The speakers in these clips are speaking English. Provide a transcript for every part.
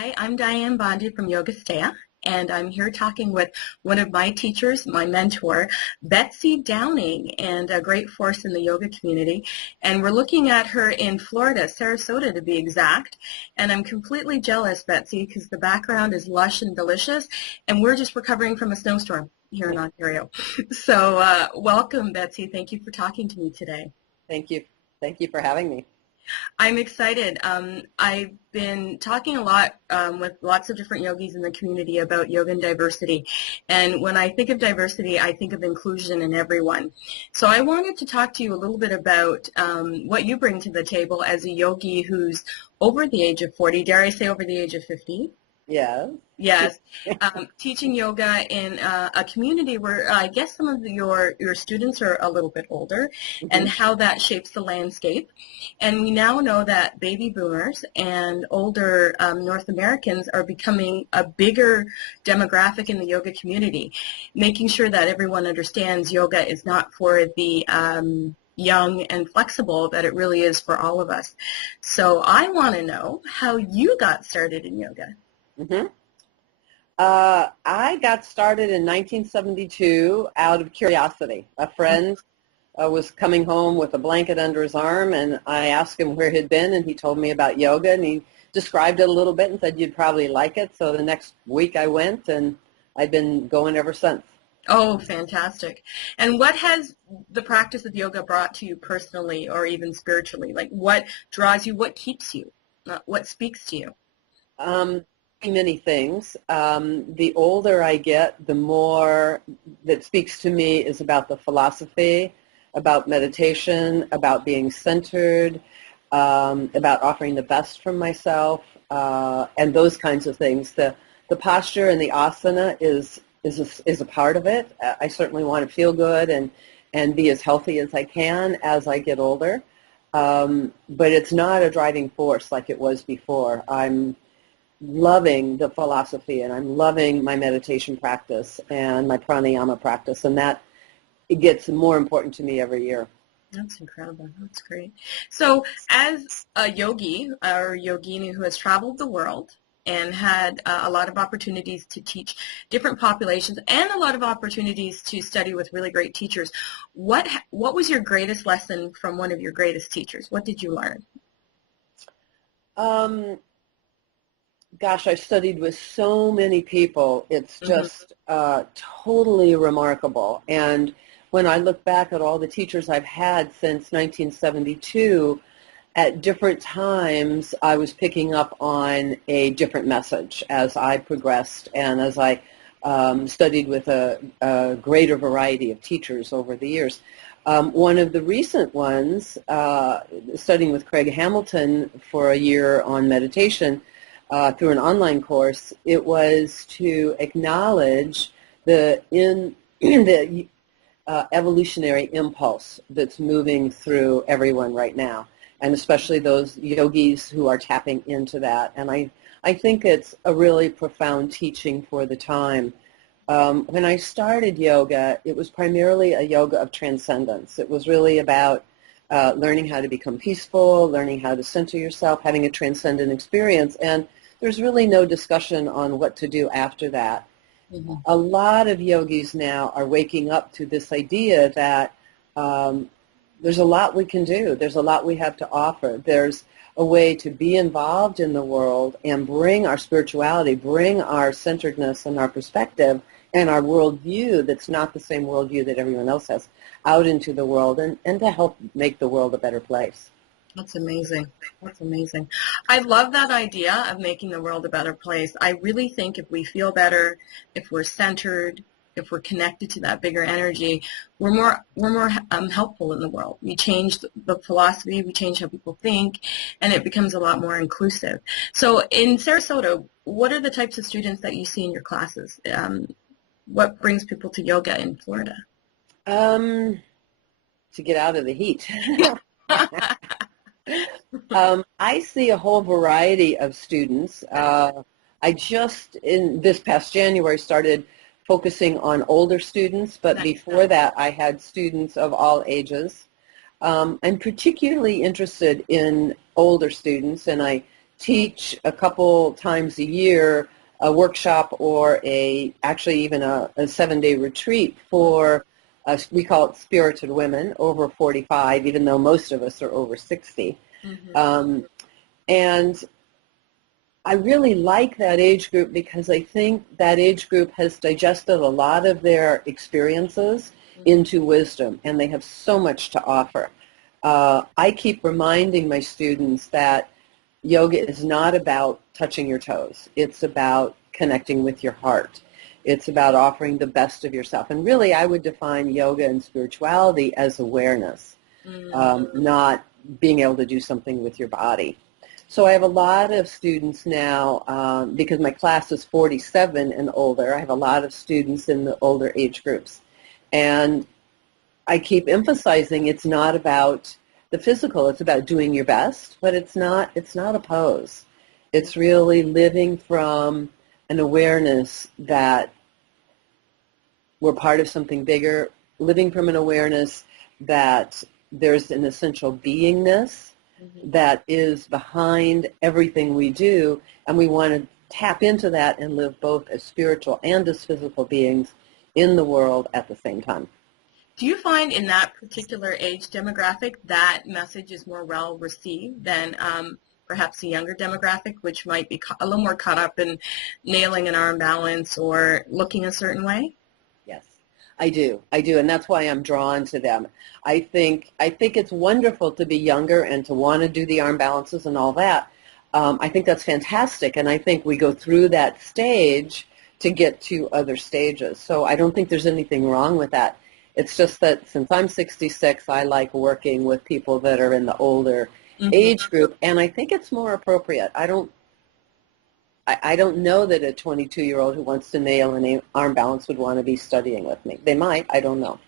Hi, I'm Diane Bondi from Yoga Steya, and I'm here talking with one of my teachers, my mentor, Betsy Downing, and a great force in the yoga community. And we're looking at her in Florida, Sarasota to be exact. And I'm completely jealous, Betsy, because the background is lush and delicious, and we're just recovering from a snowstorm here in Ontario. So welcome, Betsy. Thank you for talking to me today. Thank you. Thank you for having me. I'm excited. I've been talking a lot with lots of different yogis in the community about yoga and diversity. And when I think of diversity, I think of inclusion in everyone. So I wanted to talk to you a little bit about what you bring to the table as a yogi who's over the age of 40, dare I say over the age of 50? Yes. Yes, teaching yoga in a community where I guess some of your students are a little bit older, and how that shapes the landscape. And we now know that baby boomers and older North Americans are becoming a bigger demographic in the yoga community, making sure that everyone understands yoga is not for the young and flexible, that it really is for all of us. So I want to know how you got started in yoga. I got started in 1972 out of curiosity. A friend was coming home with a blanket under his arm, and I asked him where he'd been, and he told me about yoga, and he described it a little bit and said, you'd probably like it. So the next week I went, and I've been going ever since. Oh, fantastic. And what has the practice of yoga brought to you personally or even spiritually? Like what draws you, what keeps you, what speaks to you? Many things. The older I get, the more that speaks to me is about the philosophy, about meditation, about being centered, about offering the best from myself, and those kinds of things. The posture and the asana is a part of it. I certainly want to feel good and be as healthy as I can as I get older, but it's not a driving force like it was before. I'm loving the philosophy, and I'm loving my meditation practice and my pranayama practice, and that it gets more important to me every year. That's incredible. That's great. So as a yogi or yogini who has traveled the world and had a lot of opportunities to teach different populations and a lot of opportunities to study with really great teachers, what was your greatest lesson from one of your greatest teachers? What did you learn? Gosh, I've studied with so many people. It's just totally remarkable. And when I look back at all the teachers I've had since 1972, at different times I was picking up on a different message as I progressed and as I studied with a greater variety of teachers over the years. One of the recent ones, studying with Craig Hamilton for a year on meditation, through an online course, it was to acknowledge the evolutionary impulse that's moving through everyone right now, and especially those yogis who are tapping into that. And I think it's a really profound teaching for the time. When I started yoga, it was primarily a yoga of transcendence. It was really about learning how to become peaceful, learning how to center yourself, having a transcendent experience, and there's really no discussion on what to do after that. A lot of yogis now are waking up to this idea that there's a lot we can do. There's a lot we have to offer. There's a way to be involved in the world and bring our spirituality, bring our centeredness and our perspective and our worldview that's not the same worldview that everyone else has out into the world and to help make the world a better place. That's amazing. That's amazing. I love that idea of making the world a better place. I really think if we feel better, if we're centered, if we're connected to that bigger energy, we're more helpful in the world. We change the philosophy, we change how people think, and it becomes a lot more inclusive. So in Sarasota, what are the types of students that you see in your classes? What brings people to yoga in Florida? To get out of the heat. I see a whole variety of students. I just, in this past January, started focusing on older students, but before that I had students of all ages. I'm particularly interested in older students, and I teach a couple times a year a workshop or actually even a 7-day retreat for, we call it spirited women over 45, even though most of us are over 60. And I really like that age group because I think that age group has digested a lot of their experiences into wisdom, and they have so much to offer. I keep reminding my students that yoga is not about touching your toes. It's about connecting with your heart. It's about offering the best of yourself. And really, I would define yoga and spirituality as awareness, not being able to do something with your body. So I have a lot of students now, because my class is 47 and older. I have a lot of students in the older age groups. And I keep emphasizing it's not about the physical. It's about doing your best, but it's not a pose. It's really living from an awareness that we're part of something bigger, living from an awareness that there's an essential beingness that is behind everything we do, and we want to tap into that and live both as spiritual and as physical beings in the world at the same time. Do you find in that particular age demographic that message is more well received than perhaps a younger demographic, which might be a little more caught up in nailing an arm balance or looking a certain way? Yes, I do, and that's why I'm drawn to them. I think it's wonderful to be younger and to want to do the arm balances and all that. I think that's fantastic, and I think we go through that stage to get to other stages. So I don't think there's anything wrong with that. It's just that since I'm 66, I like working with people that are in the older age group, and I think it's more appropriate. I don't know that a 22-year-old who wants to nail an arm balance would want to be studying with me. They might. I don't know.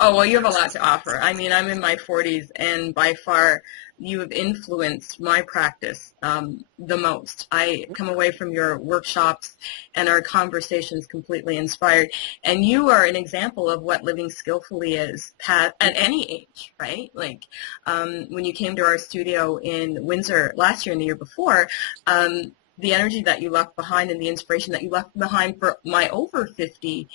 Oh, well, you have a lot to offer. I mean, I'm in my 40s, and by far you have influenced my practice the most. I come away from your workshops and our conversations completely inspired, and you are an example of what living skillfully is at any age, right? Like when you came to our studio in Windsor last year and the year before, the energy that you left behind and the inspiration that you left behind for my over 50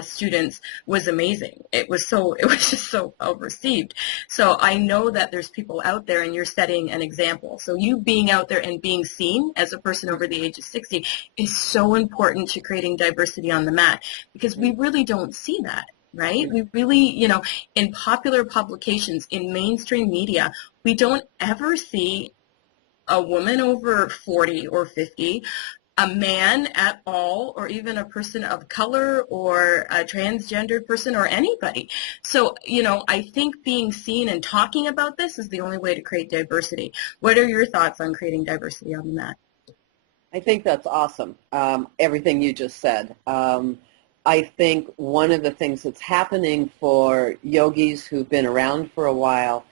students was amazing. It was just so well received. So I know that there's people out there and you're setting an example. So you being out there and being seen as a person over the age of 60 is so important to creating diversity on the mat, because we really don't see that. Right? We really, in popular publications, in mainstream media, we don't ever see a woman over 40 or 50, a man at all, or even a person of color or a transgendered person or anybody. So, I think being seen and talking about this is the only way to create diversity. What are your thoughts on creating diversity on the mat? I think that's awesome, everything you just said. I think one of the things that's happening for yogis who've been around for a while,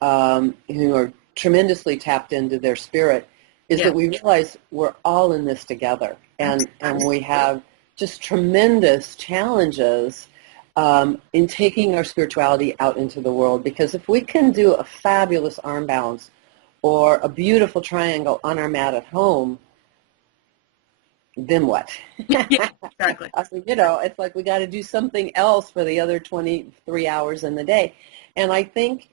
who are tremendously tapped into their spirit, is that we realize we're all in this together, and we have just tremendous challenges in taking our spirituality out into the world, because if we can do a fabulous arm balance or a beautiful triangle on our mat at home, then what? Yeah, exactly. It's like we got to do something else for the other 23 hours in the day. And I think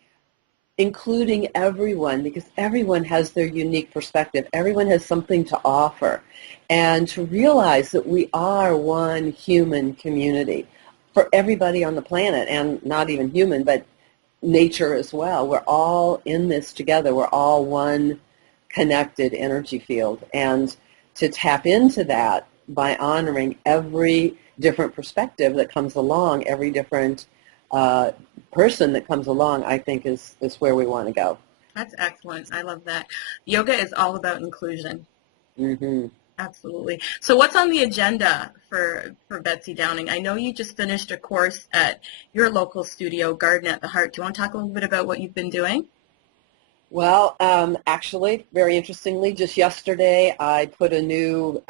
including everyone, because everyone has their unique perspective. Everyone has something to offer. And to realize that we are one human community for everybody on the planet, and not even human, but nature as well. We're all in this together. We're all one connected energy field. And to tap into that by honoring every different perspective that comes along, every different person that comes along, I think is where we want to go. That's excellent. I love that. Yoga is all about inclusion. Mm-hmm. Absolutely. So what's on the agenda for Betsy Downing? I know you just finished a course at your local studio, Garden at the Heart. Do you want to talk a little bit about what you've been doing? Well, actually, very interestingly, just yesterday I put a new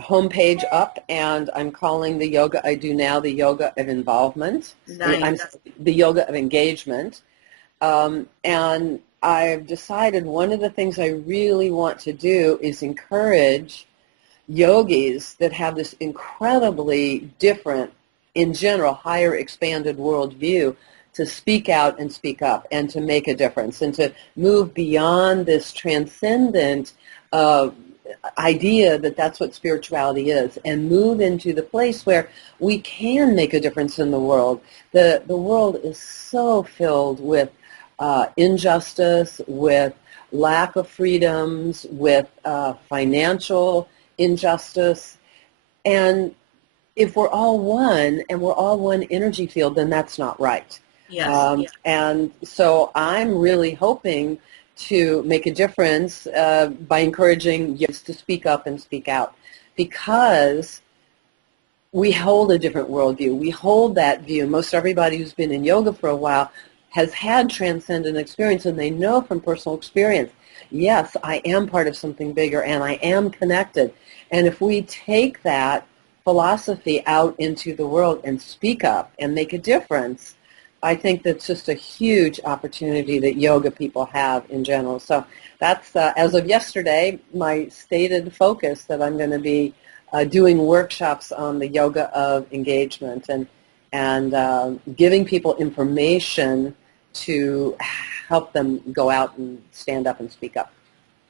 homepage up, and I'm calling the yoga I do now the yoga of involvement. Nice. The yoga of engagement. And I've decided one of the things I really want to do is encourage yogis that have this incredibly different, in general, higher expanded worldview to speak out and speak up and to make a difference and to move beyond this transcendent idea that that's what spirituality is and move into the place where we can make a difference in the world. The world is so filled with injustice, with lack of freedoms, with financial injustice. And if we're all one and we're all one energy field, then that's not right. Yes. And so I'm really hoping to make a difference by encouraging youth to speak up and speak out, because we hold a different worldview. We hold that view. Most everybody who's been in yoga for a while has had transcendent experience, and they know from personal experience, yes, I am part of something bigger and I am connected. And if we take that philosophy out into the world and speak up and make a difference, I think that's just a huge opportunity that yoga people have in general. So that's, as of yesterday, my stated focus, that I'm going to be doing workshops on the yoga of engagement and giving people information to help them go out and stand up and speak up.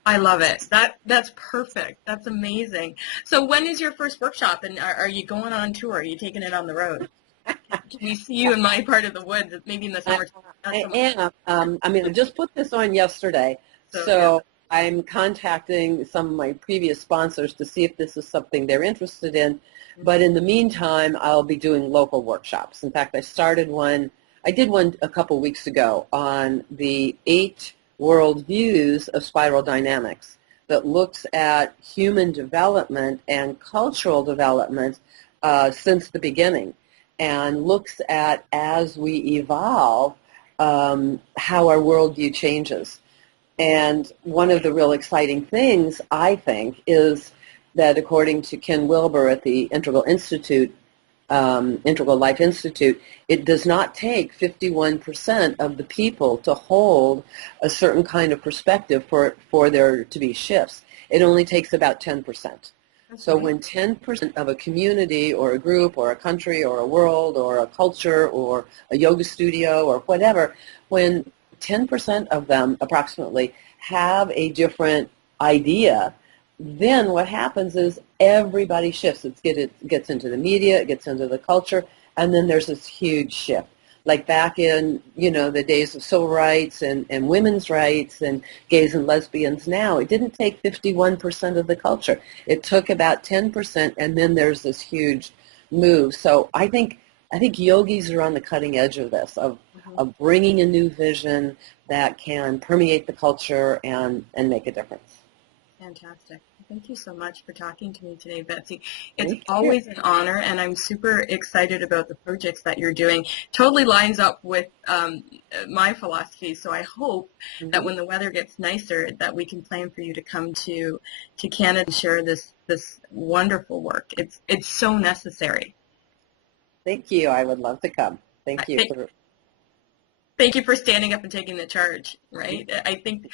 I love it. That's perfect. That's amazing. So when is your first workshop, and are you going on tour? Are you taking it on the road? Can we see you in my part of the woods, maybe in the summer? I am. I mean, I just put this on yesterday, so I'm contacting some of my previous sponsors to see if this is something they're interested in. But in the meantime, I'll be doing local workshops. In fact, I did one a couple weeks ago on the 8 worldviews of spiral dynamics that looks at human development and cultural development since the beginning, and looks at, as we evolve, how our worldview changes. And one of the real exciting things, I think, is that according to Ken Wilber at the Integral Institute, Integral Life Institute, it does not take 51% of the people to hold a certain kind of perspective for there to be shifts. It only takes about 10%. So when 10% of a community or a group or a country or a world or a culture or a yoga studio or whatever, when 10% of them approximately have a different idea, then what happens is everybody shifts. It gets into the media, it gets into the culture, and then there's this huge shift. Like back in, the days of civil rights and women's rights and gays and lesbians now, it didn't take 51% of the culture. It took about 10%, and then there's this huge move. So I think yogis are on the cutting edge of this, of bringing a new vision that can permeate the culture and make a difference. Fantastic. Thank you so much for talking to me today, Betsy. It's always an honor, and I'm super excited about the projects that you're doing. Totally lines up with my philosophy, so I hope that when the weather gets nicer, that we can plan for you to come to Canada and share this wonderful work. It's so necessary. Thank you. I would love to come. Thank you. Thank you for standing up and taking the charge, right? I think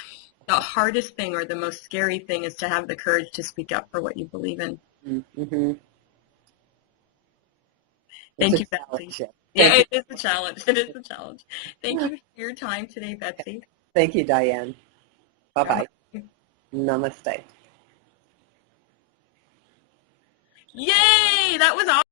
the hardest thing or the most scary thing is to have the courage to speak up for what you believe in. Mm-hmm. Thank you, Betsy. Yeah, it is a challenge. It is a challenge. Thank you for your time today, Betsy. Thank you, Diane. Bye-bye. Namaste. Yay! That was awesome.